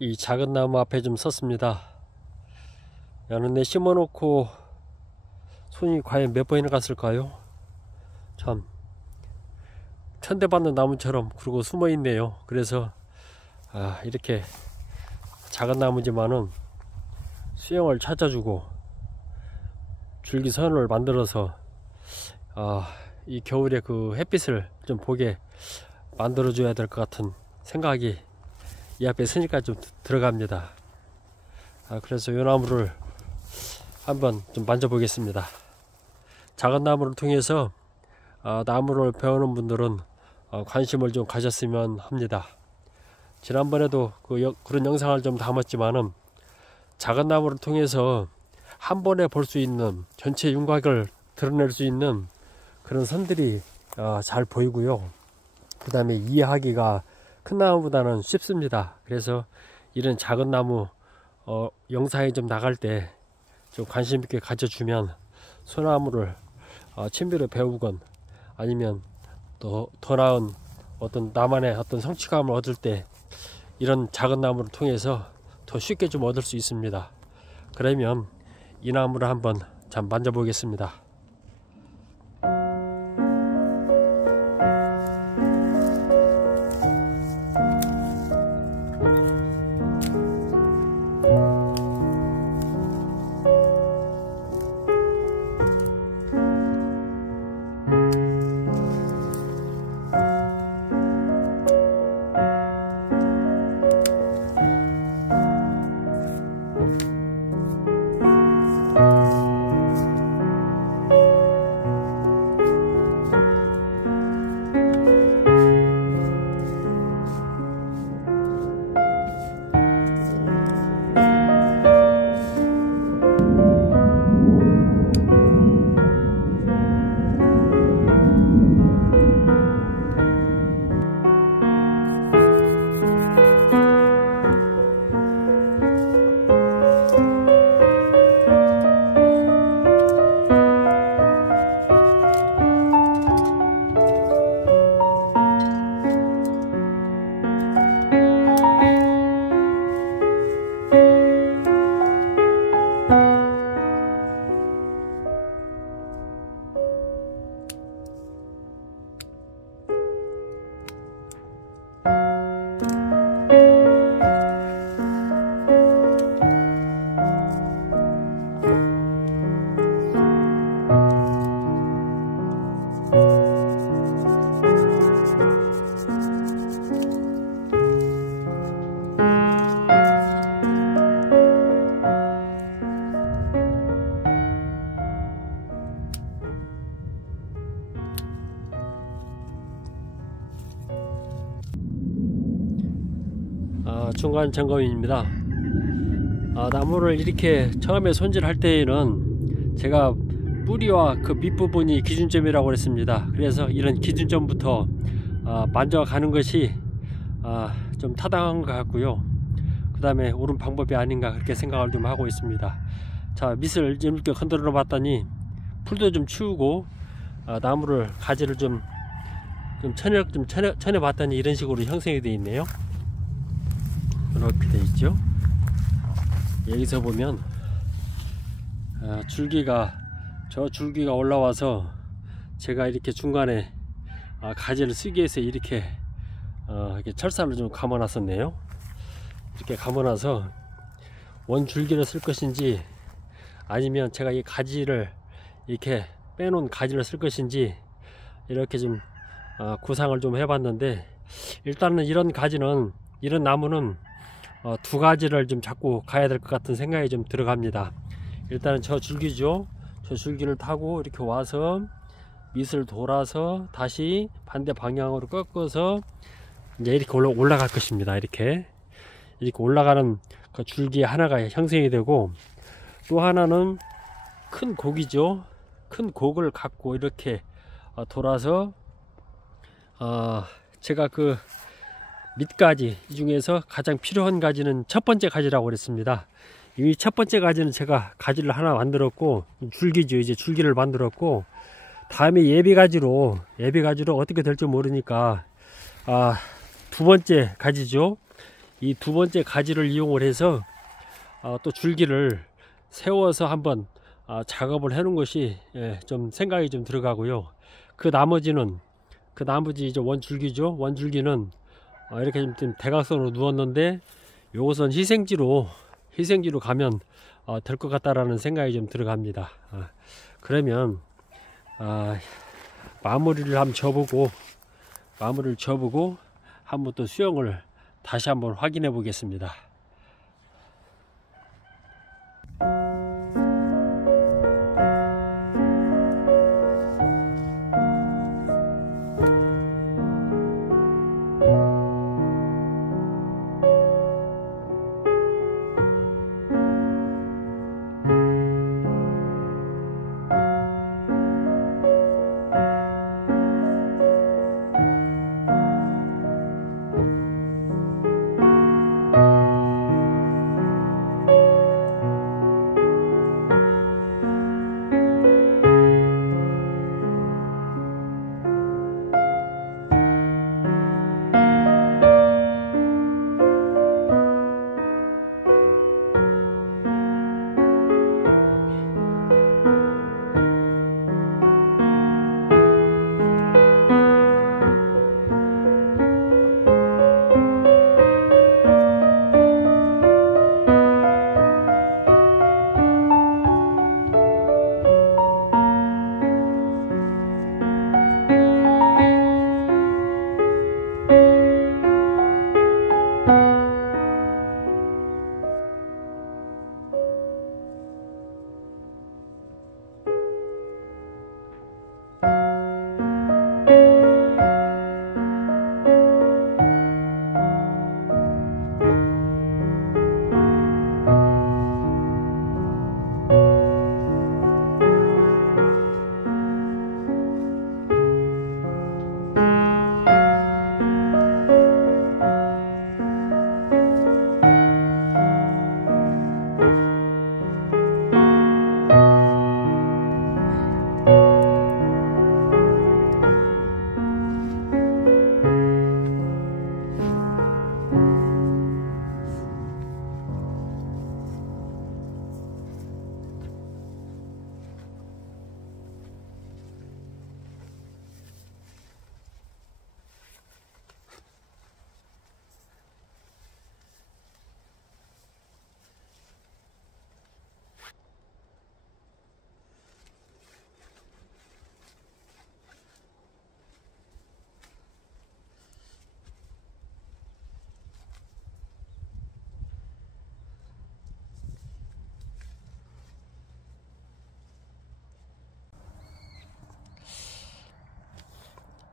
이 작은 나무 앞에 좀 섰습니다. 여는데 심어놓고 손이 과연 몇 번이나 갔을까요? 참 천대받는 나무처럼 그러고 숨어 있네요. 그래서 이렇게 작은 나무지만은 수영을 찾아주고 줄기선을 만들어서 이 겨울에 그 햇빛을 좀 보게 만들어 줘야 될 것 같은 생각이 이 앞에 서니까 좀 들어갑니다. 그래서 이 나무를 한번 좀 만져보겠습니다. 작은 나무를 통해서 나무를 배우는 분들은 관심을 좀 가졌으면 합니다. 지난번에도 그런 영상을 좀 담았지만은 작은 나무를 통해서 한 번에 볼 수 있는 전체 윤곽을 드러낼 수 있는 그런 선들이 잘 보이고요. 그 다음에 이해하기가 큰 나무보다는 쉽습니다. 그래서 이런 작은 나무 영상이 좀 나갈 때 좀 관심 있게 가져주면 소나무를 친비로 배우건 아니면 더 나은 어떤 나만의 어떤 성취감을 얻을 때 이런 작은 나무를 통해서 더 쉽게 좀 얻을 수 있습니다. 그러면 이 나무를 한번 참 만져보겠습니다. 중간 점검입니다. 나무를 이렇게 처음에 손질할 때에는 제가 뿌리와 그 밑부분이 기준점이라고 그랬습니다. 그래서 이런 기준점부터 만져가는 것이 좀 타당한 것 같고요. 그 다음에 옳은 방법이 아닌가 그렇게 생각을 좀 하고 있습니다. 자, 밑을 이렇게 흔들어 봤더니 풀도 좀 치우고 나무를 가지를 좀 쳐내 봤더니 이런 식으로 형성이 되어 있네요. 이렇게 되어 있죠. 여기서 보면 저 줄기가 올라와서 제가 이렇게 중간에 가지를 쓰기 위해서 이렇게 철사를 좀 감아 놨었네요. 이렇게 감아 놔서 원 줄기를 쓸 것인지 아니면 제가 이 가지를 이렇게 빼놓은 가지를 쓸 것인지 이렇게 좀 구상을 좀 해봤는데, 일단은 이런 나무는 두 가지를 좀 잡고 가야 될 것 같은 생각이 좀 들어갑니다. 일단은 저 줄기죠. 저 줄기를 타고 이렇게 와서 밑을 돌아서 다시 반대 방향으로 꺾어서 이제 이렇게 올라갈 것입니다. 이렇게 올라가는 그 줄기 하나가 형성이 되고, 또 하나는 큰 곡이죠. 큰 곡을 갖고 이렇게 돌아서 제가 그 밑가지, 이 중에서 가장 필요한 가지는 첫 번째 가지라고 그랬습니다. 이 첫 번째 가지는 제가 가지를 하나 만들었고, 줄기죠. 이제 줄기를 만들었고, 다음에 예비가지로 어떻게 될지 모르니까 두 번째 가지죠. 이 두 번째 가지를 이용을 해서 또 줄기를 세워서 한번 작업을 해 놓은 것이 좀 생각이 좀 들어가고요. 그 나머지 이제 원줄기죠. 원줄기는 이렇게 좀 대각선으로 누웠는데, 요것은 희생지로 가면 될 것 같다라는 생각이 좀 들어갑니다. 그러면 마무리를 한번 져보고 한번 또 수영을 다시 한번 확인해 보겠습니다.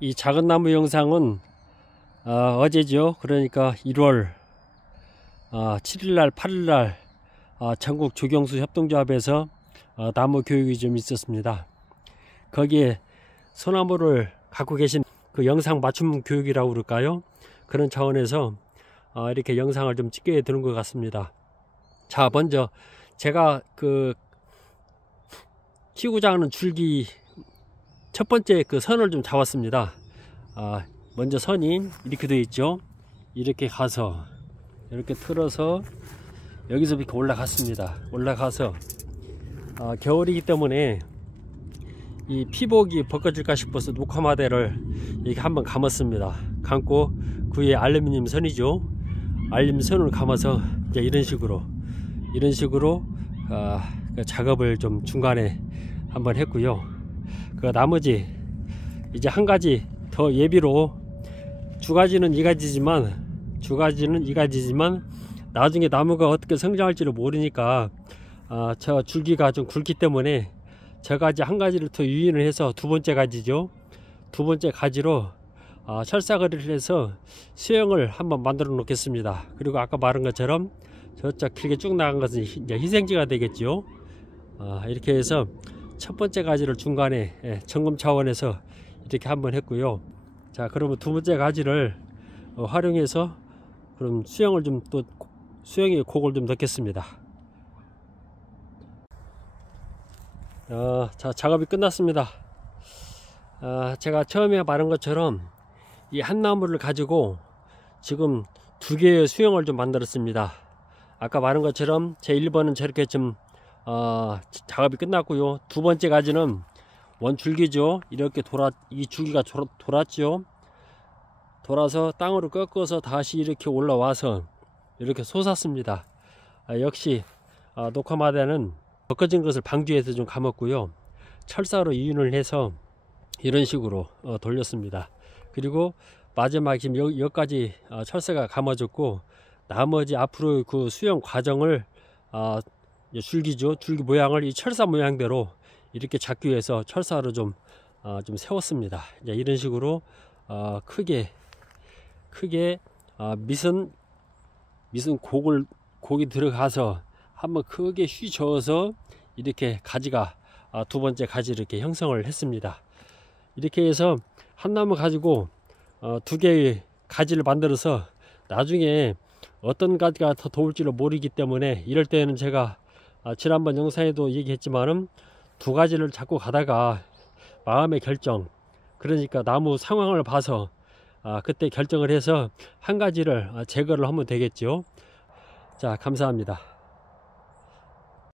이 작은 나무 영상은 어제죠. 그러니까 1월 7일날 8일날 전국 조경수 협동조합에서 나무 교육이 좀 있었습니다. 거기에 소나무를 갖고 계신 그 영상 맞춤 교육이라고 그럴까요? 그런 차원에서 이렇게 영상을 좀 찍게 되는 것 같습니다. 자, 먼저 제가 키우고자 하는 줄기 첫 번째 그 선을 좀 잡았습니다. 먼저 선이 이렇게 되어 있죠. 이렇게 가서 이렇게 틀어서 여기서 이렇게 올라갔습니다. 올라가서 겨울이기 때문에 이 피복이 벗겨질까 싶어서 녹화마대를 이렇게 한번 감았습니다. 감고 그 위에 알루미늄 선이죠. 알루미늄 선을 감아서 이제 이런 식으로 작업을 좀 중간에 한번 했고요. 그 나머지 이제 한 가지 더 예비로 두 가지는 이 가지지만 나중에 나무가 어떻게 성장할지를 모르니까 저 줄기가 좀 굵기 때문에 저 가지 한 가지를 더 유인을 해서 두 번째 가지죠. 두 번째 가지로 철사거리를 해서 수영을 한번 만들어 놓겠습니다. 그리고 아까 말한 것처럼 저쪽 길게 쭉 나간 것은 이제 희생지가 되겠죠. 이렇게 해서 첫 번째 가지를 중간에 점검 차원에서 이렇게 한번 했고요. 자, 그러면 두 번째 가지를 활용해서 그럼 수영을 좀 또 수영의 곡을 좀 넣겠습니다. 자, 작업이 끝났습니다. 제가 처음에 말한 것처럼 이 한 나무를 가지고 지금 두 개의 수영을 좀 만들었습니다. 아까 말한 것처럼 제 1번은 저렇게 좀 작업이 끝났고요. 두 번째 가지는 원줄기죠. 이렇게 이 줄기가 돌았죠. 돌아서 땅으로 꺾어서 다시 이렇게 올라와서 이렇게 솟았습니다. 역시 녹화마다는 벗겨진 것을 방지해서 좀 감았고요. 철사로 이윤을 해서 이런 식으로 돌렸습니다. 그리고 마지막 지금 여기까지 철사가 감아졌고, 나머지 앞으로 그 수영 과정을 줄기죠. 줄기 모양을 이 철사 모양대로 이렇게 잡기 위해서 철사로 좀 세웠습니다. 이제 이런 식으로 크게 밑은 곡이 들어가서 한번 크게 휘저어서 이렇게 가지가 두 번째 가지 이렇게 형성을 했습니다. 이렇게 해서 한 나무 가지고 두 개의 가지를 만들어서 나중에 어떤 가지가 더 좋을지를 모르기 때문에, 이럴 때는 제가 지난번 영상에도 얘기했지만은 두 가지를 잡고 가다가 마음의 결정, 그러니까 나무 상황을 봐서 그때 결정을 해서 한 가지를 제거를 하면 되겠죠. 자, 감사합니다.